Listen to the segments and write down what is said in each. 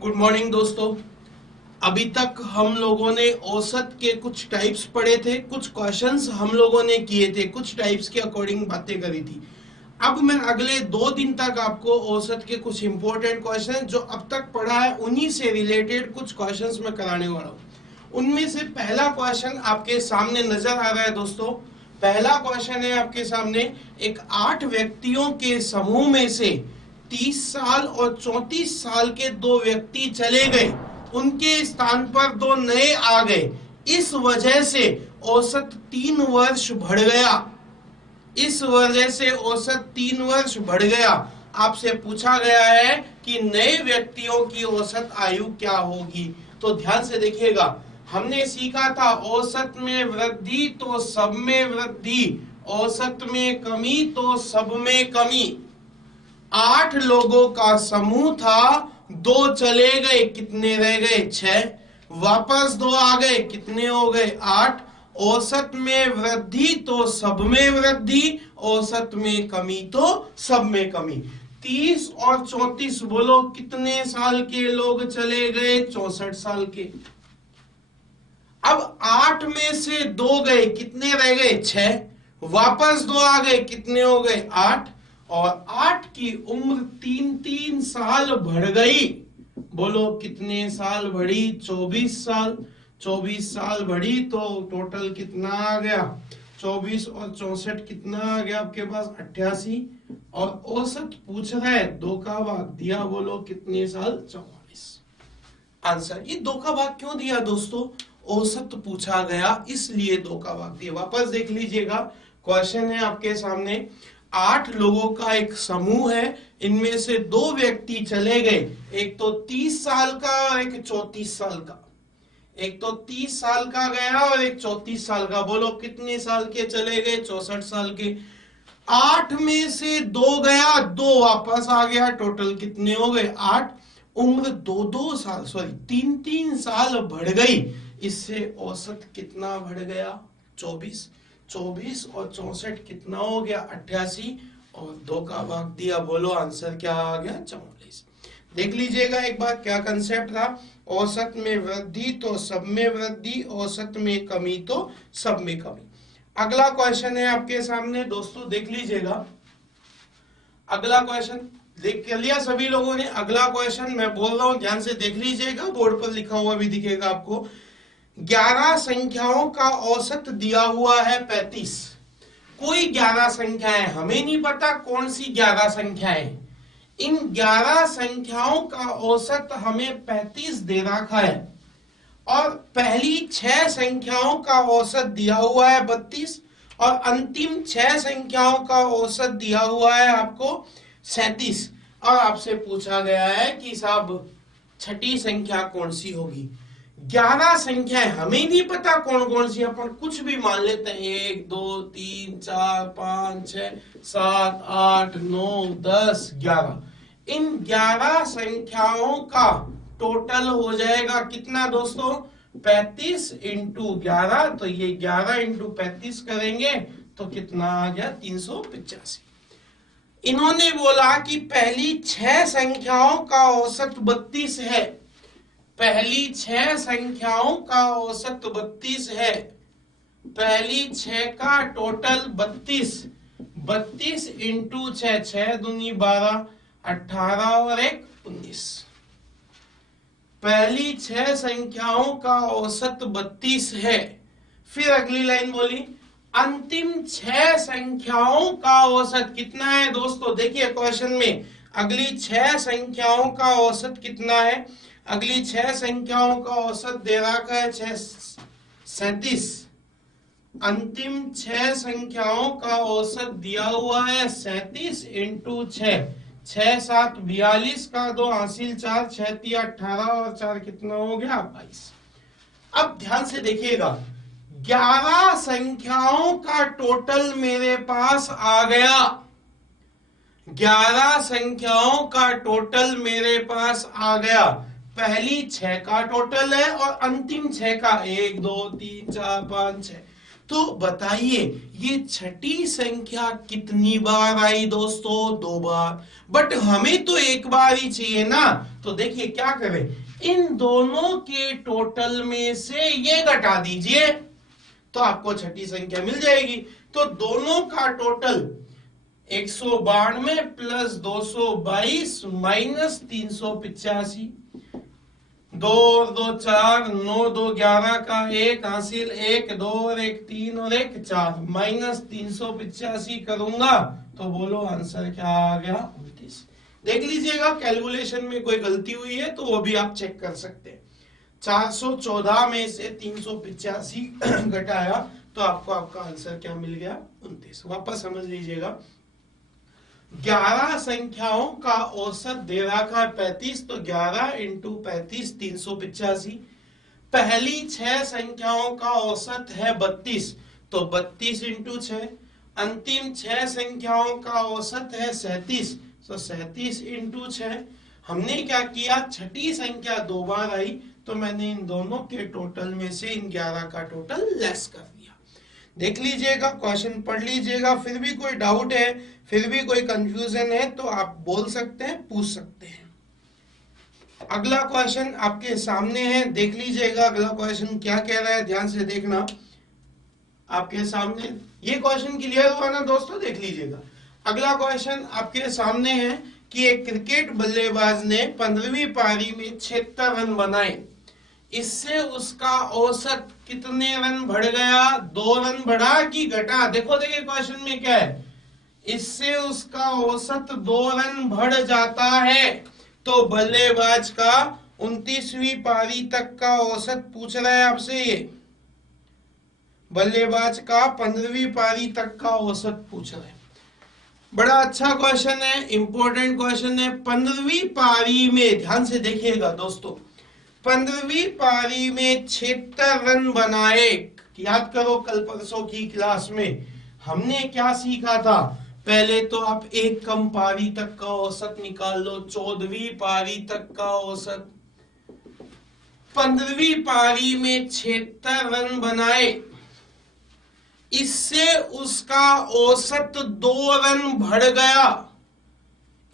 Good morning दोस्तों। अभी तक हम लोगों ने औसत के कुछ टाइप्स पढ़े थे, कुछ क्वेश्चंस हम लोगों ने किए थे, कुछ टाइप्स के अकॉर्डिंग बातें करी थी। अब मैं अगले 2 दिन तक आपको औसत के कुछ इंपॉर्टेंट क्वेश्चन जो अब तक पढ़ा है उन्हीं से रिलेटेड कुछ क्वेश्चंस मैं कराने वाला हूँ। उनमें से पहला क्वेश्चन आपके सामने नजर आ रहा है दोस्तों। पहला क्वेश्चन है आपके सामने, एक 8 व्यक्तियों के समूह में से 30 साल और 34 साल के 2 व्यक्ति चले गए, उनके स्थान पर 2 नए आ गए। इस वजह से औसत 3 वर्ष बढ़ गया। इस वजह से औसत 3 वर्ष बढ़ गया। आपसे पूछा गया है कि नए व्यक्तियों की औसत आयु क्या होगी। तो ध्यान से देखिएगा, हमने सीखा था औसत में वृद्धि तो सब में वृद्धि, औसत में कमी तो सब में कमी। 8 लोगों का समूह था, 2 चले गए, कितने रह गए? 6। वापस 2 आ गए, कितने हो गए? 8। औसत में वृद्धि तो सब में वृद्धि, औसत में कमी तो सब में कमी। 30 और 34 बोलो कितने साल के लोग चले गए? 64 साल के। अब 8 में से 2 गए, कितने रह गए? 6। वापस 2 आ गए, कितने हो गए? 8। और 8 की उम्र 3-3 साल बढ़ गई। बोलो कितने साल बढ़ी? 24 साल। 24 साल बढ़ी तो टोटल कितना आ गया? 24 और 64 कितना आ गया आपके पास? 88। और औसत पूछ रहा है, 2 का भाग दिया, बोलो कितने साल? 44। आंसर, ये 2 का भाग क्यों दिया दोस्तों? औसत पूछा गया इसलिए 2 का भाग दिया। वापस देख लीजिएगा, क्वेश्चन है आपके सामने, 8 लोगों का एक समूह है, इनमें से 2 व्यक्ति चले गए, एक तो 30 साल का और एक 34 साल का। एक तो 30 साल का गया और एक 34 साल का। बोलो कितने साल के चले गए? 64 साल के। 8 में से 2 गया, 2 वापस आ गया, टोटल कितने हो गए? 8। उम्र 2-2 साल, सॉरी 3-3 साल बढ़ गई। इससे औसत कितना बढ़ गया? 24। 24 और 64 कितना हो गया? 88। और 2 का भाग दिया, बोलो आंसर क्या आ गया? 44। देख लीजिएगा एक बार क्या कंसेप्ट था। औसत में वृद्धि तो सब में वृद्धि, औसत में कमी तो सब में कमी। अगला क्वेश्चन है आपके सामने दोस्तों, देख लीजिएगा। अगला क्वेश्चन देख लिया सभी लोगों ने? अगला क्वेश्चन मैं बोल रहा हूं, ध्यान से देख लीजिएगा, बोर्ड पर लिखा हुआ भी दिखेगा आपको। 11 संख्याओं का औसत दिया हुआ है 35। कोई 11 संख्या है, हमें नहीं पता कौन सी 11 संख्या है। इन 11 संख्याओं का औसत हमें 35 दे रखा है और पहली 6 संख्याओं का औसत दिया हुआ है 32 और अंतिम 6 संख्याओं का औसत दिया हुआ है आपको 37। और आपसे पूछा गया है कि साहब छठी संख्या कौन सी होगी। 11 संख्याएं हमें नहीं पता कौन कौन सी, अपन कुछ भी मान लेते हैं, 1 2 3 4 5 6 7 8 9 10 11। इन 11 संख्याओं का टोटल हो जाएगा कितना दोस्तों? 35 इंटू 11। तो ये 11 इंटू 35 करेंगे तो कितना आ गया? 385। इन्होंने बोला कि पहली 6 संख्याओं का औसत 32 है। पहली 6 संख्याओं का औसत 32 है। पहली 6 का टोटल 32। 32 इंटू 6, 6 दूनी 12, 18 और 1 19। पहली 6 संख्याओं का औसत 32 है। फिर अगली लाइन बोली, अंतिम 6 संख्याओं का औसत कितना है दोस्तों? देखिए क्वेश्चन में अगली 6 संख्याओं का औसत कितना है? अगली 6 संख्याओं का औसत दे रखा है 37। अंतिम 6 संख्याओं का औसत दिया हुआ है 37 इंटू 6, 6 7 42 का 2 हासिल 4, 6 3 18 और 4 कितना हो गया? 22। अब ध्यान से देखिएगा, 11 संख्याओं का टोटल मेरे पास आ गया। 11 संख्याओं का टोटल मेरे पास आ गया। पहली 6 का टोटल है और अंतिम 6 का 1 2 3 4 5 6। तो बताइए ये छठी संख्या कितनी बार आई दोस्तों? 2 बार। बट हमें तो एक बार ही चाहिए ना। तो देखिए क्या करें, इन दोनों के टोटल में से ये घटा दीजिए तो आपको छठी संख्या मिल जाएगी। तो दोनों का टोटल 192 प्लस 222 माइनस 385। 2 और 2 4, 9 2 11 का 1 हासिल, 1 2 और 1 3 और 1 4 माइनस 385 करूंगा तो बोलो आंसर क्या आ गया? 29। देख लीजिएगा कैलकुलेशन में कोई गलती हुई है तो वो भी आप चेक कर सकते हैं। 414 में से 385 घटाया तो आपको आपका आंसर क्या मिल गया? 29। वापस समझ लीजिएगा, 11 संख्याओं का औसत दे रखा है 35, तो 11 इंटू 35 385। पहली 6 संख्याओं का औसत है 32, तो 32 इंटू 6। अंतिम 6 संख्याओं का औसत है 37, तो 37 इंटू 6। हमने क्या किया, छठी संख्या 2 बार आई तो मैंने इन दोनों के टोटल में से इन 11 का टोटल लेस कर दिया। देख लीजिएगा, क्वेश्चन पढ़ लीजिएगा, फिर भी कोई डाउट है, फिर भी कोई कंफ्यूजन है तो आप बोल सकते हैं, पूछ सकते हैं। अगला क्वेश्चन आपके सामने है, देख लीजिएगा अगला क्वेश्चन क्या कह रहा है, ध्यान से देखना। आपके सामने ये क्वेश्चन क्लियर हुआ ना दोस्तों? देख लीजिएगा अगला क्वेश्चन आपके सामने है कि एक क्रिकेट बल्लेबाज ने 15वीं पारी में 76 रन बनाए, इससे उसका औसत कितने रन बढ़ गया? 2 रन बढ़ा कि घटा? देखो देखिए क्वेश्चन में क्या है, इससे उसका औसत 2 रन बढ़ जाता है। तो बल्लेबाज का 29वीं पारी तक का औसत पूछ रहा है आपसे, ये बल्लेबाज का 15वीं पारी तक का औसत पूछ रहा है। बड़ा अच्छा क्वेश्चन है, इंपॉर्टेंट क्वेश्चन है। 15वीं पारी में ध्यान से देखिएगा दोस्तों, 15वीं पारी में 76 रन बनाए। याद करो कल परसों की क्लास में हमने क्या सीखा था, पहले तो आप एक कम पारी तक का औसत निकाल लो, 14वीं पारी तक का औसत। 15वीं पारी में 76 रन बनाए, इससे उसका औसत 2 रन बढ़ गया,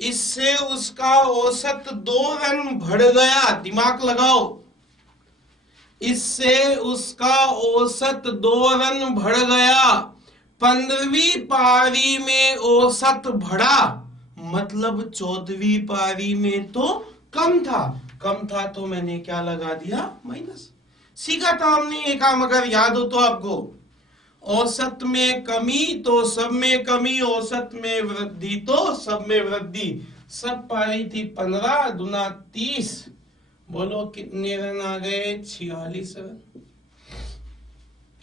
इससे उसका औसत 2 रन बढ़ गया। दिमाग लगाओ, इससे उसका औसत 2 रन बढ़ गया। 15वीं पारी में औसत बढ़ा, मतलब 14वीं पारी में तो कम था, कम था तो मैंने क्या लगा दिया? माइनस। सीखा था हमने ये काम, अगर याद हो तो आपको। औसत में कमी तो सब में कमी, औसत में वृद्धि तो सब में वृद्धि। सब पारी थी 15 दूना 30, बोलो कितने रन आ गए? 46 रन।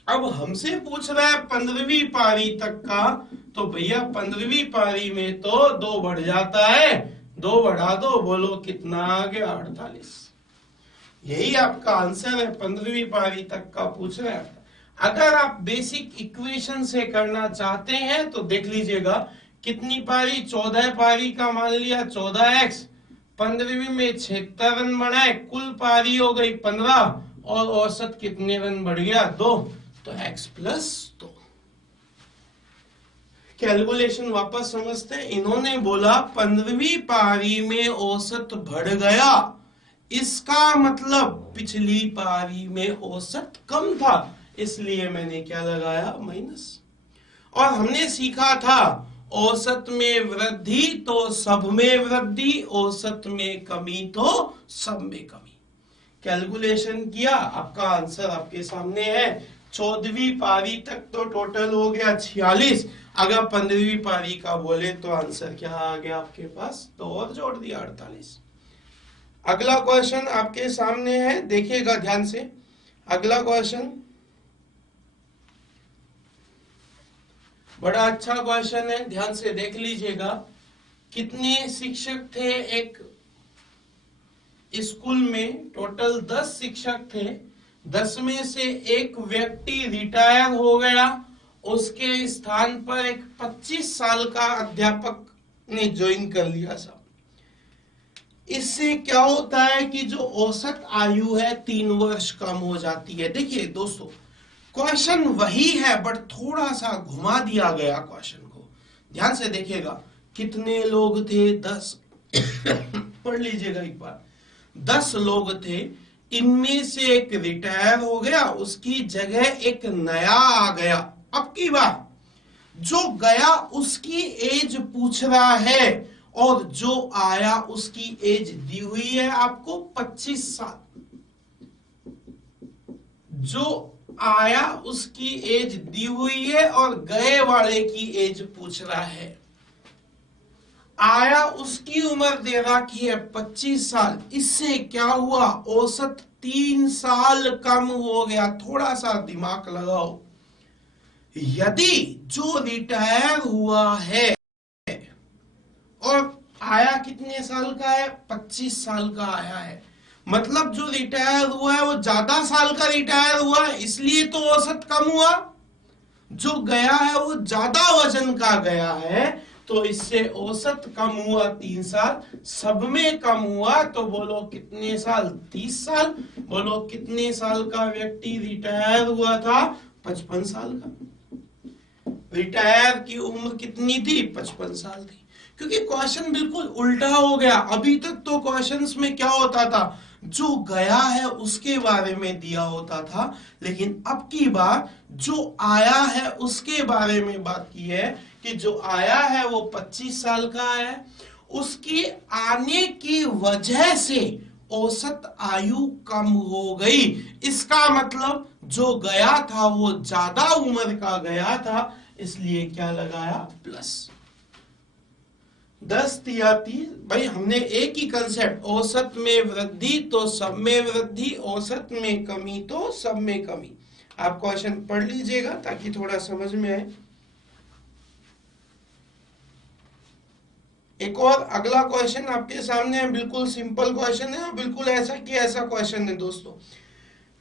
अब हमसे पूछ रहा है 15वीं पारी तक का, तो भैया 15वीं पारी में तो 2 बढ़ जाता है, 2 बढ़ा दो, बोलो कितना आ गया? 48। यही आपका आंसर है, 15वीं पारी तक का पूछ रहा है। अगर आप बेसिक इक्वेशन से करना चाहते हैं तो देख लीजिएगा, कितनी पारी? 14 पारी का मान लिया 14x, 15वीं में 76 रन बनाए, कुल पारी हो गई 15 और औसत कितने रन बढ़ गया? 2, तो x प्लस 2। कैलकुलेशन वापस समझते हैं। इन्होंने बोला 15वीं पारी में औसत बढ़ गया, इसका मतलब पिछली पारी में औसत कम था, इसलिए मैंने क्या लगाया? माइनस। और हमने सीखा था औसत में वृद्धि तो सब में वृद्धि, औसत में कमी तो सब में कमी। कैलकुलेशन किया, आपका आंसर आपके सामने है। 14वीं पारी तक तो टोटल हो गया 46, अगर 15वीं पारी का बोले तो आंसर क्या आ गया आपके पास? तो और जोड़ दिया 48। अगला क्वेश्चन आपके सामने है, देखिएगा ध्यान से। अगला क्वेश्चन बड़ा अच्छा क्वेश्चन है, ध्यान से देख लीजिएगा। कितने शिक्षक थे एक स्कूल में? टोटल 10 शिक्षक थे, 10 में से एक व्यक्ति रिटायर हो गया, उसके स्थान पर एक 25 साल का अध्यापक ने ज्वाइन कर लिया। सब इससे क्या होता है कि जो औसत आयु है 3 वर्ष कम हो जाती है। देखिए दोस्तों, क्वेश्चन वही है बट थोड़ा सा घुमा दिया गया क्वेश्चन को। ध्यान से देखिएगा, कितने लोग थे? 10 पढ़ लीजिएगा एक बार। 10 लोग थे, इनमें से एक रिटायर हो गया, उसकी जगह एक नया आ गया। अब की बात, जो गया उसकी एज पूछ रहा है और जो आया उसकी एज दी हुई है आपको 25 साल। जो आया उसकी एज दी हुई है और गए वाले की एज पूछ रहा है। आया उसकी उम्र दे रखी है 25 साल। इससे क्या हुआ? औसत 3 साल कम हो गया। थोड़ा सा दिमाग लगाओ। यदि जो रिटायर हुआ है और आया कितने साल का है? 25 साल का आया है, मतलब जो रिटायर हुआ है वो ज्यादा साल का रिटायर हुआ है, इसलिए तो औसत कम हुआ। जो गया है वो ज्यादा वजन का गया है, तो इससे औसत कम हुआ 3 साल। सब में कम हुआ तो बोलो कितने साल? 30 साल। बोलो कितने साल का व्यक्ति रिटायर हुआ था? 55 साल का। रिटायर की उम्र कितनी थी? 55 साल थी। क्योंकि क्वेश्चन बिल्कुल उल्टा हो गया। अभी तक तो क्वेश्चंस में क्या होता था? जो गया है उसके बारे में दिया होता था, लेकिन अब की बार जो आया है उसके बारे में बात की है कि जो आया है वो 25 साल का है, उसकी आने की वजह से औसत आयु कम हो गई। इसका मतलब जो गया था वो ज्यादा उम्र का गया था, इसलिए क्या लगाया? प्लस। 10 या 30। भाई हमने एक ही कंसेप्ट, औसत में वृद्धि तो सब में वृद्धि, औसत में कमी तो सब में कमी। आप क्वेश्चन पढ़ लीजिएगा ताकि थोड़ा समझ में आए। एक और अगला क्वेश्चन आपके सामने है, बिल्कुल सिंपल क्वेश्चन है, बिल्कुल ऐसा कि ऐसा क्वेश्चन है दोस्तों।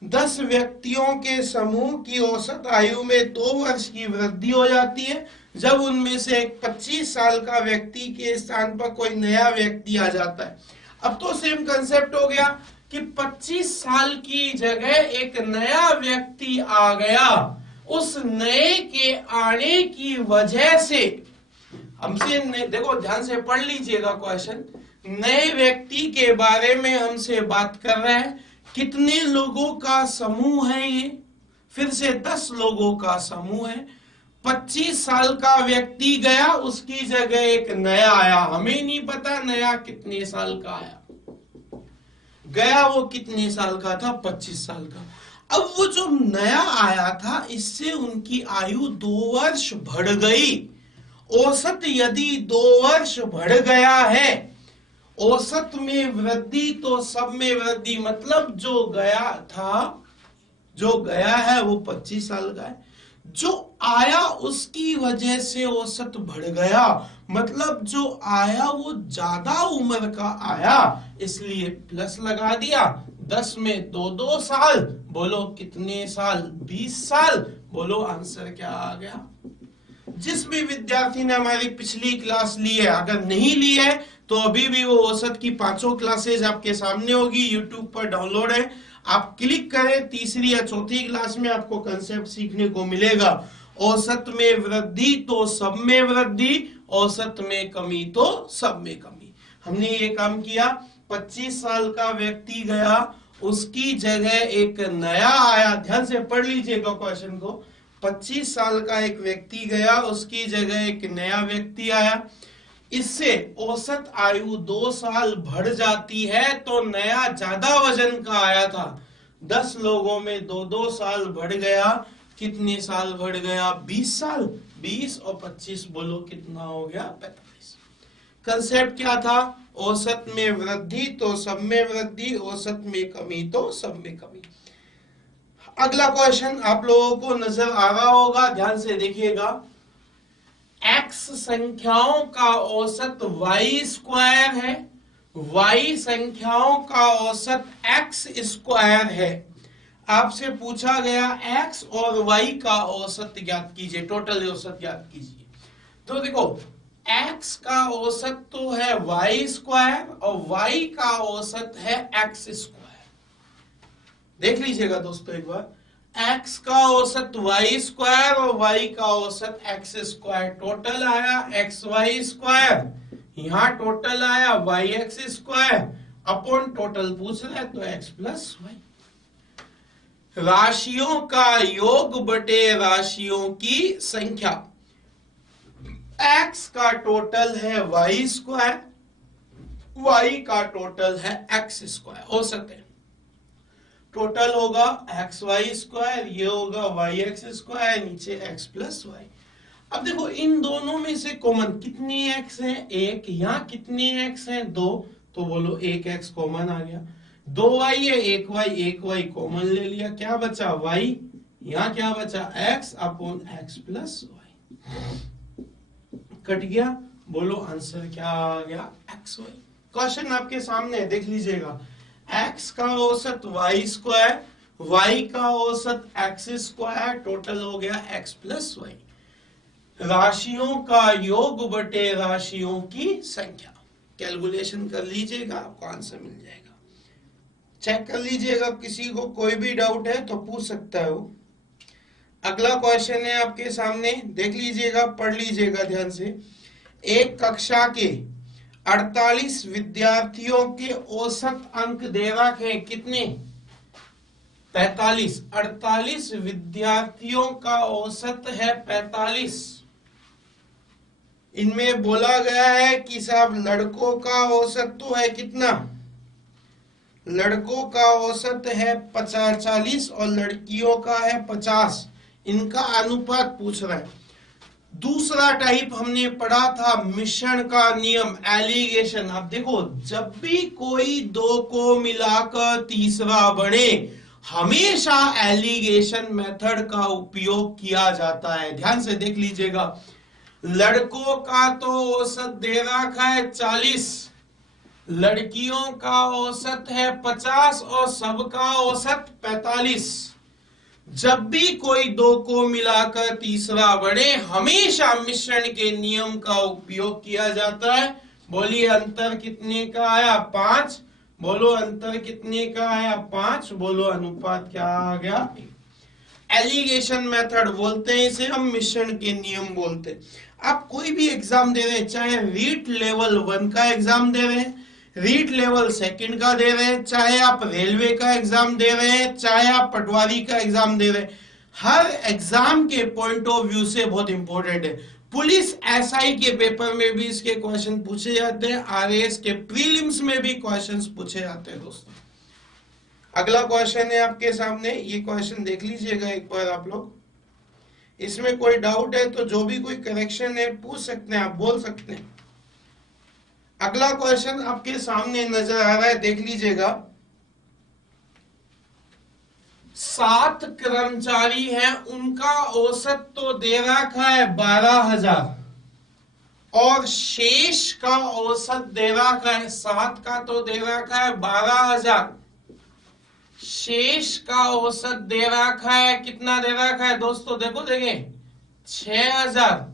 10 व्यक्तियों के समूह की औसत आयु में 2 वर्ष की वृद्धि हो जाती है जब उनमें से एक 25 साल का व्यक्ति के स्थान पर कोई नया व्यक्ति आ जाता है। अब तो सेम कंसेप्ट हो गया कि 25 साल की जगह एक नया व्यक्ति आ गया। उस नए के आने की वजह से हमसे, देखो ध्यान से पढ़ लीजिएगा क्वेश्चन, नए व्यक्ति के बारे में हमसे बात कर रहे हैं। कितने लोगों का समूह है ये? फिर से 10 लोगों का समूह है। 25 साल का व्यक्ति गया, उसकी जगह एक नया आया। हमें नहीं पता नया कितने साल का आया। गया वो कितने साल का था? 25 साल का। अब वो जो नया आया था, इससे उनकी आयु 2 वर्ष बढ़ गई। औसत यदि 2 वर्ष बढ़ गया है, औसत में वृद्धि तो सब में वृद्धि, मतलब जो गया था, जो गया है वो 25 साल का है, जो आया उसकी वजह से औसत बढ़ गया, मतलब जो आया वो ज्यादा उम्र का आया, इसलिए प्लस लगा दिया। 10 में 2 साल, बोलो कितने साल? 20 साल। बोलो आंसर क्या आ गया? जिस भी विद्यार्थी ने हमारी पिछली क्लास ली है, अगर नहीं ली है तो अभी भी वो औसत की 5 क्लासेज आपके सामने होगी, यूट्यूब पर डाउनलोड है। आप क्लिक करें, तीसरी या चौथी क्लास में आपको कंसेप्ट सीखने को मिलेगा। औसत में वृद्धि तो सब में वृद्धि, औसत में कमी तो सब में कमी। हमने ये काम किया। 25 साल का व्यक्ति गया, उसकी जगह एक नया आया। ध्यान से पढ़ लीजिएगा क्वेश्चन को। 25 साल का एक व्यक्ति गया, उसकी जगह एक नया व्यक्ति आया। इससे औसत आयु 2 साल बढ़ जाती है, तो नया ज्यादा वजन का आया था। 10 लोगों में 2 साल बढ़ गया। कितने साल बढ़ गया? 20 साल। 20 और 25 बोलो कितना हो गया? 45। कंसेप्ट क्या था? औसत में वृद्धि तो सब में वृद्धि, औसत में कमी तो सब में कमी। अगला क्वेश्चन आप लोगों को नजर आ रहा होगा, ध्यान से देखिएगा। x संख्याओं का औसत y स्क्वायर है, y संख्याओं का औसत x स्क्वायर है। आपसे पूछा गया x और y का औसत ज्ञात कीजिए, टोटल औसत ज्ञात कीजिए। तो देखो, x का औसत तो है y स्क्वायर और y का औसत है x स्क्वायर। देख लीजिएगा दोस्तों एक बार, x का औसत y स्क्वायर और y का औसत x स्क्वायर, टोटल आया एक्स वाई स्क्वायर, यहां टोटल आया y x square upon total पूछ रहा है तो x प्लस वाई। राशियों का योग बटे राशियों की संख्या, x का टोटल है वाई स्क्वायर, y का टोटल है x स्क्वायर, औसत है, टोटल होगा एक्स वाई स्क्वायर, ये होगा वाई एक्स स्क्वायर, नीचे x प्लस वाई। अब देखो इन दोनों में से कॉमन कितनी x है, एक, यहाँ कितनी x है, दो, तो बोलो एक x कॉमन आ गया, दो y है, एक y कॉमन ले लिया, क्या बचा y, यहाँ क्या बचा x upon x plus y, cut गया, बोलो आंसर क्या आ गया एक्स वाई। क्वेश्चन आपके सामने है, देख लीजिएगा, x का औसत y स्क्वायर, y का औसत x स्क्वायर, टोटल हो गया x प्लस वाई, राशियों का योग बटे राशियों की संख्या, कैलकुलेशन कर लीजिएगा, आपको आंसर मिल जाएगा, चेक कर लीजिएगा, किसी को कोई भी डाउट है तो पूछ सकता है वो। अगला क्वेश्चन है आपके सामने, देख लीजिएगा, पढ़ लीजिएगा ध्यान से। एक कक्षा के 48 विद्यार्थियों के औसत अंक दे रखे कितने, 45, 48 विद्यार्थियों का औसत है 45, इनमें बोला गया है कि साहब लड़कों का औसत तो है कितना, लड़कों का औसत है 40 और लड़कियों का है 50, इनका अनुपात पूछ रहा है। दूसरा टाइप हमने पढ़ा था मिश्रण का नियम, एलिगेशन। अब देखो जब भी कोई दो को मिलाकर तीसरा बढ़े हमेशा एलिगेशन मेथड का उपयोग किया जाता है, ध्यान से देख लीजिएगा। लड़कों का तो औसत दे रखा है 40, लड़कियों का औसत है 50 और सबका औसत 45। जब भी कोई दो को मिलाकर तीसरा बढ़े हमेशा मिश्रण के नियम का उपयोग किया जाता है। बोलिए अंतर कितने का आया, 5, बोलो अंतर कितने का आया, 5, बोलो अनुपात क्या आ गया। एलिगेशन मेथड बोलते हैं इसे, हम मिश्रण के नियम बोलते हैं। आप कोई भी एग्जाम दे रहे हैं, चाहे रीट लेवल 1 का एग्जाम दे रहे हैं, रीट लेवल 2 का दे रहे हैं, चाहे आप रेलवे का एग्जाम दे रहे हैं, चाहे आप पटवारी का एग्जाम दे रहे हैं, हर एग्जाम के पॉइंट ऑफ व्यू से बहुत इंपॉर्टेंट है। पुलिस एसआई के पेपर में भी इसके क्वेश्चन पूछे जाते हैं, आरएएस के प्रीलिम्स में भी क्वेश्चंस पूछे जाते हैं दोस्तों। अगला क्वेश्चन है आपके सामने, ये क्वेश्चन देख लीजिएगा एक बार आप लोग, इसमें कोई डाउट है तो जो भी कोई करेक्शन है पूछ सकते हैं, आप बोल सकते हैं। अगला क्वेश्चन आपके सामने नजर आ रहा है, देख लीजिएगा। 7 कर्मचारी हैं, उनका औसत तो दे रखा है 12,000 और शेष का औसत दे रखा है, 7 का तो दे रखा है 12,000, शेष का औसत दे रखा है, कितना दे रखा है दोस्तों, देखो देखें 6,000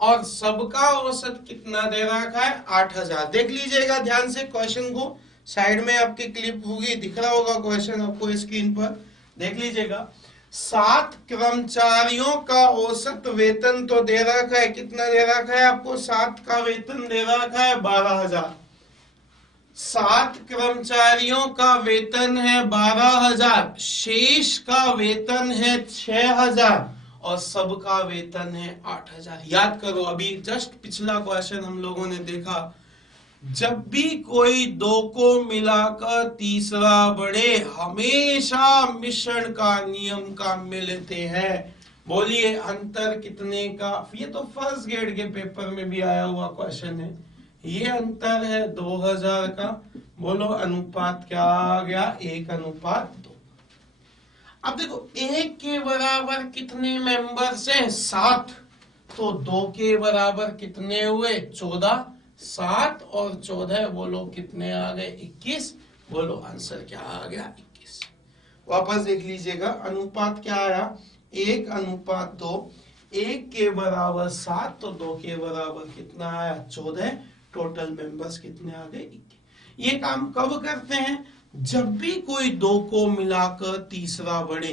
और सबका औसत कितना दे रखा है 8,000। देख लीजिएगा ध्यान से क्वेश्चन को, साइड में आपकी क्लिप होगी, दिख रहा होगा क्वेश्चन आपको स्क्रीन पर, देख लीजिएगा। 7 कर्मचारियों का औसत वेतन तो दे रखा है, कितना दे रखा है आपको, 7 का वेतन दे रखा है 12,000, 7 कर्मचारियों का वेतन है 12,000, शेष का वेतन है 6,000 और सबका वेतन है 8,000। याद करो अभी जस्ट पिछला क्वेश्चन हम लोगों ने देखा, जब भी कोई दो को मिलाकर तीसरा बढ़े हमेशा मिश्रण का नियम काम में लेते हैं। बोलिए अंतर कितने का, ये तो फर्स्ट ग्रेड के पेपर में भी आया हुआ क्वेश्चन है, ये अंतर है 2,000 का, बोलो अनुपात क्या आ गया, 1:2। अब देखो 1 के बराबर कितने मेंबर्स हैं, 7, तो 2 के बराबर कितने हुए, 14, 7 और 14 बोलो कितने आ गए, 21, बोलो आंसर क्या आ गया, 21। वापस देख लीजिएगा, अनुपात क्या आया, 1:2, 1 के बराबर 7 तो 2 के बराबर कितना आया 14, टोटल मेंबर्स कितने आ गए 21। ये काम कब करते हैं, जब भी कोई दो को मिलाकर तीसरा बढ़े,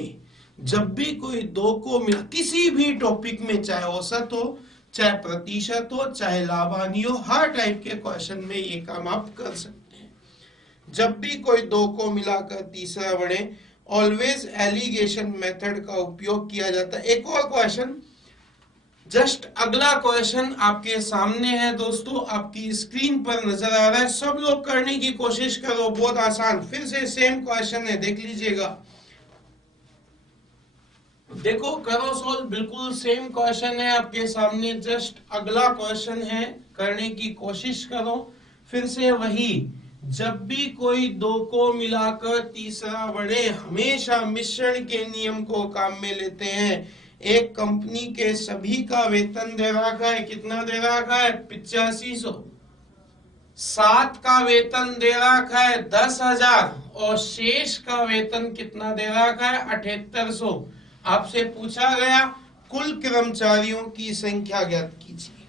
जब भी कोई दो को मिला किसी भी टॉपिक में, चाहे औसत हो, चाहे प्रतिशत हो, चाहे लाभानी हो, हर टाइप के क्वेश्चन में ये काम आप कर सकते हैं। जब भी कोई दो को मिलाकर तीसरा बढ़े, ऑलवेज एलिगेशन मेथड का उपयोग किया जाता है। एक और क्वेश्चन, जस्ट अगला क्वेश्चन आपके सामने है दोस्तों, आपकी स्क्रीन पर नजर आ रहा है। सब लोग करने की कोशिश करो, बहुत आसान। फिर से सेम क्वेश्चन है, देख लीजिएगा। देखो, करो सोल्व, बिल्कुल सेम क्वेश्चन है आपके सामने। जस्ट अगला क्वेश्चन है, करने की कोशिश करो। फिर से वही, जब भी कोई दो को मिलाकर तीसरा बढ़े, हमेशा मिश्रण के नियम को काम में लेते हैं। एक कंपनी के सभी का वेतन दे रखा है, कितना दे रखा है? 8500। 7 का वेतन दे रखा है 10,000 और शेष का वेतन कितना दे रखा है? 7800। आपसे पूछा गया कुल कर्मचारियों की संख्या ज्ञात कीजिए।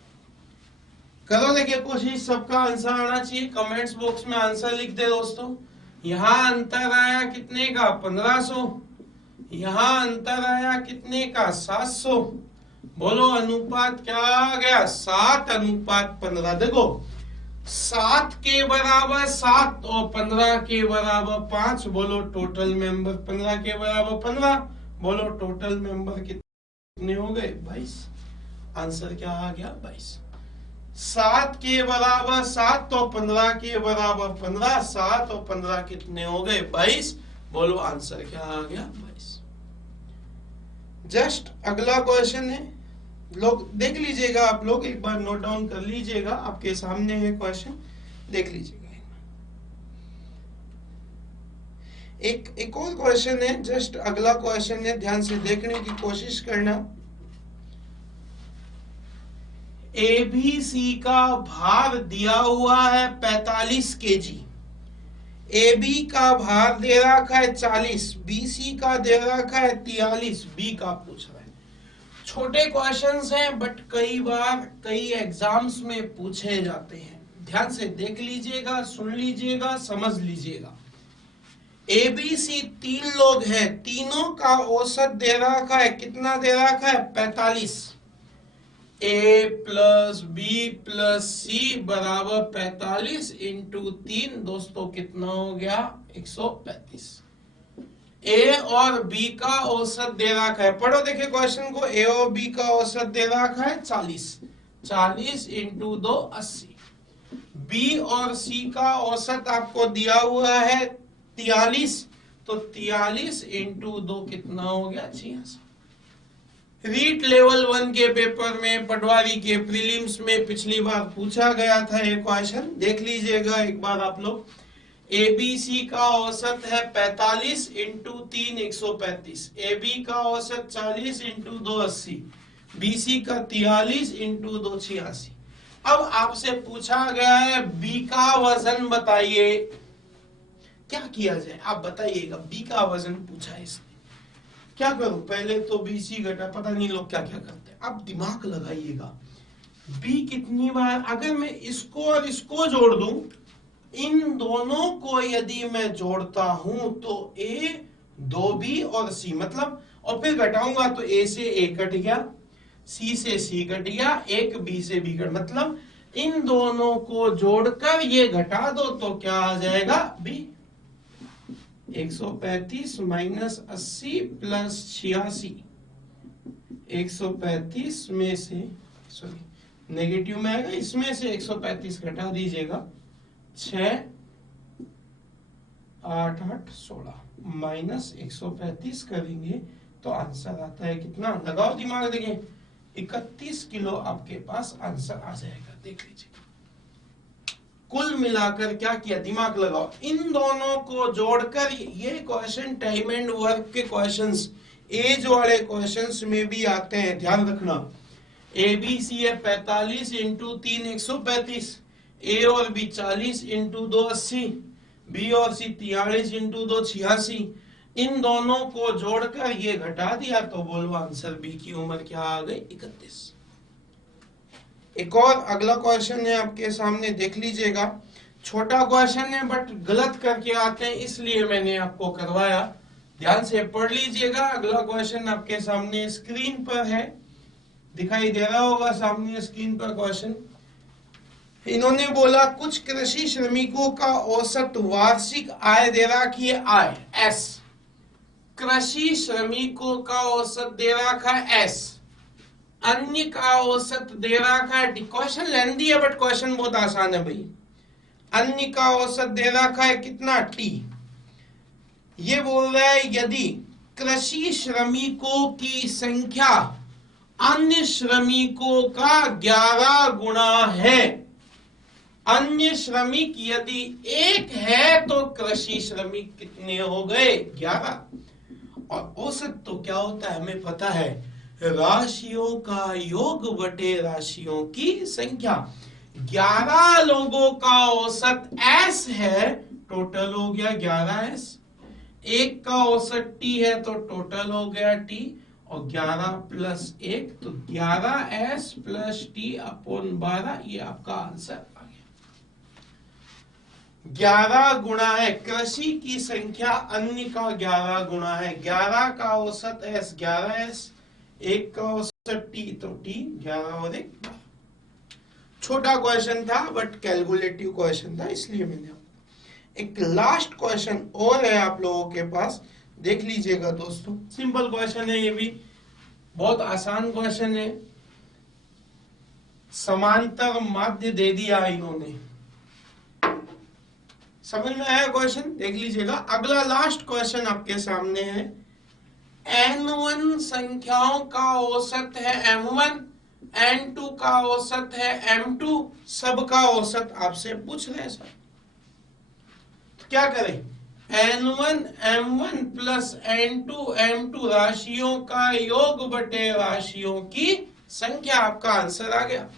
करो देखिए कोशिश, सबका आंसर आना चाहिए। कमेंट्स बॉक्स में आंसर लिख दे दोस्तों। यहाँ अंतर आया कितने का? 1500। यहाँ अंतर आया कितने का? 700। बोलो अनुपात क्या आ गया? 7:15। देखो, 7 के बराबर 7 और 15 के बराबर 5। बोलो टोटल मेंबर 15 के बराबर 15। बोलो टोटल मेंबर कितने हो गए? 22। आंसर क्या आ गया? 22। 7 के बराबर 7 तो 15 के बराबर 15। 7 और 15 कितने हो गए? 22। बोलो आंसर क्या आ गया? 22। जस्ट अगला क्वेश्चन है, लोग देख लीजिएगा, आप लोग एक बार नोट डाउन कर लीजिएगा। आपके सामने है क्वेश्चन, देख लीजिएगा। एक और क्वेश्चन है, जस्ट अगला क्वेश्चन है, ध्यान से देखने की कोशिश करना। एबीसी का भार दिया हुआ है 45 केजी। AB का भार दे रखा है 40, BC का दे रखा है 43, B का पूछ रहा है। छोटे क्वेश्चंस हैं बट कई बार कई एग्जाम्स में पूछे जाते हैं। ध्यान से देख लीजिएगा, सुन लीजिएगा, समझ लीजिएगा। ABC 3 लोग हैं, तीनों का औसत दे रखा है, कितना दे रखा है? 45। A प्लस बी प्लस सी बराबर 45 इंटू 3। दोस्तों कितना हो गया? 135। A और B का औसत दे रखा है, पढ़ो देखिए क्वेश्चन को। A और B का औसत दे रखा है 40। 40 इंटू 2 80। B और C का औसत आपको दिया हुआ है 43, तो 43 इंटू 2 कितना हो गया? 86। रीट लेवल 1 के पेपर में, पटवारी के प्रीलिम्स में पिछली बार पूछा गया था ये क्वेश्चन, देख लीजिएगा एक बार आप लोग। ABC का औसत है 45 इंटू 3 135। AB का औसत 40 इंटू 2 80। BC का 43 इंटू 2 86। अब आपसे पूछा गया है B का वजन बताइए, क्या किया जाए आप बताइएगा। B का वजन पूछा है इसने, क्या करूं? पहले तो BC घटा, पता नहीं लोग क्या क्या करते हैं। अब दिमाग लगाइएगा, B कितनी बार, अगर मैं इसको और इसको जोड़ दूं, इन दोनों को यदि मैं जोड़ता हूं तो A 2B और C, मतलब, और फिर घटाऊंगा तो A से A कट गया, C से C कट गया, एक B से B कट, मतलब इन दोनों को जोड़कर ये घटा दो तो क्या आ जाएगा? B। 135 minus 80 plus 86। 135 में से, सॉरी नेगेटिव में आएगा, इसमें से 135 घटा दीजिएगा। 6 8 8 16 माइनस 135 करेंगे तो आंसर आता है कितना? लगाओ दिमाग, देखें 31 किलो आपके पास आंसर आ जाएगा। देख लीजिए, कुल मिलाकर क्या किया? दिमाग लगाओ, इन दोनों को जोड़कर ये क्वेश्चन टाइम एंड वर्क के क्वेश्चंस, एज वाले क्वेश्चंस में भी आते हैं, ध्यान रखना। ABC है 45 इंटू 3 135, A और B 40 इंटू 2 80, B और C 43 इंटू 2 86। इन दोनों को जोड़कर ये घटा दिया तो बोलो आंसर B की उम्र क्या आ गई? 31। एक और अगला क्वेश्चन है आपके सामने, देख लीजिएगा। छोटा क्वेश्चन है बट गलत करके आते हैं, इसलिए मैंने आपको करवाया। ध्यान से पढ़ लीजिएगा। अगला क्वेश्चन आपके सामने स्क्रीन पर है, दिखाई दे रहा होगा सामने स्क्रीन पर क्वेश्चन। इन्होंने बोला कुछ कृषि श्रमिकों का औसत वार्षिक आय दे रखी है, आय एस। कृषि श्रमिकों का औसत दे रखा है एस, अन्य का औसत दे रखा है टी। क्वेश्चन लेंदी है बट क्वेश्चन बहुत आसान है भाई। अन्य का औसत दे रखा है कितना, टी। ये बोल रहा है यदि कृषि श्रमिकों की संख्या अन्य श्रमिकों का 11 गुना है। अन्य श्रमिक यदि 1 है तो कृषि श्रमिक कितने हो गए, 11। और औसत तो क्या होता है हमें पता है, राशियों का योग बटे राशियों की संख्या। 11 लोगों का औसत एस है, टोटल हो गया 11s। 1 का औसत टी है तो टोटल हो गया टी, और 11 प्लस 1 तो 11s प्लस टी अपॉन 12। ये आपका आंसर आ गया। 11 गुणा है, कृषि की संख्या अन्य का 11 गुणा है। 11 का औसत एस 11s, 1 का औसत टी तो टी 11 और 1 12। छोटा क्वेश्चन था बट कैलकुलेटिव क्वेश्चन था, इसलिए मैंने। एक लास्ट क्वेश्चन और है आप लोगों के पास, देख लीजिएगा दोस्तों। सिंपल क्वेश्चन है, ये भी बहुत आसान क्वेश्चन है। समांतर माध्य दे दिया इन्होंने, समझ में आया क्वेश्चन, देख लीजिएगा। अगला लास्ट क्वेश्चन आपके सामने है। N1 संख्याओं का औसत है M1, N2 का औसत है M2, सबका औसत आपसे पूछ रहे हैं सर। तो क्या करें, N1 M1 plus N2 M2 राशियों का योग बटे राशियों की संख्या, आपका आंसर आ गया।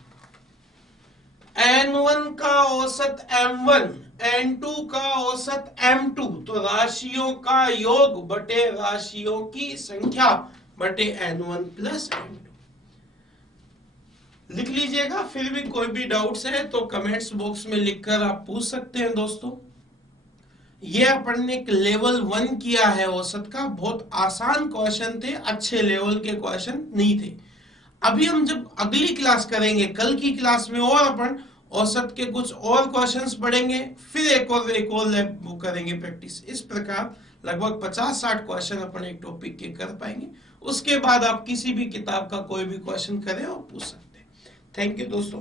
N1 का औसत M1, N2 का औसत M2, तो राशियों का योग बटे राशियों की संख्या बटे N1 प्लस M2 लिख लीजिएगा। फिर भी कोई भी डाउट्स है तो कमेंट्स बॉक्स में लिखकर आप पूछ सकते हैं दोस्तों। ये अपन ने एक लेवल 1 किया है औसत का, बहुत आसान क्वेश्चन थे, अच्छे लेवल के क्वेश्चन नहीं थे। अभी हम जब अगली क्लास करेंगे, कल की क्लास में, और अपन औसत के कुछ और क्वेश्चंस पढ़ेंगे, फिर एक और वो करेंगे प्रैक्टिस। इस प्रकार लगभग 50-60 क्वेश्चन अपन एक टॉपिक के कर पाएंगे। उसके बाद आप किसी भी किताब का कोई भी क्वेश्चन करें और पूछ सकते हैं। थैंक यू दोस्तों।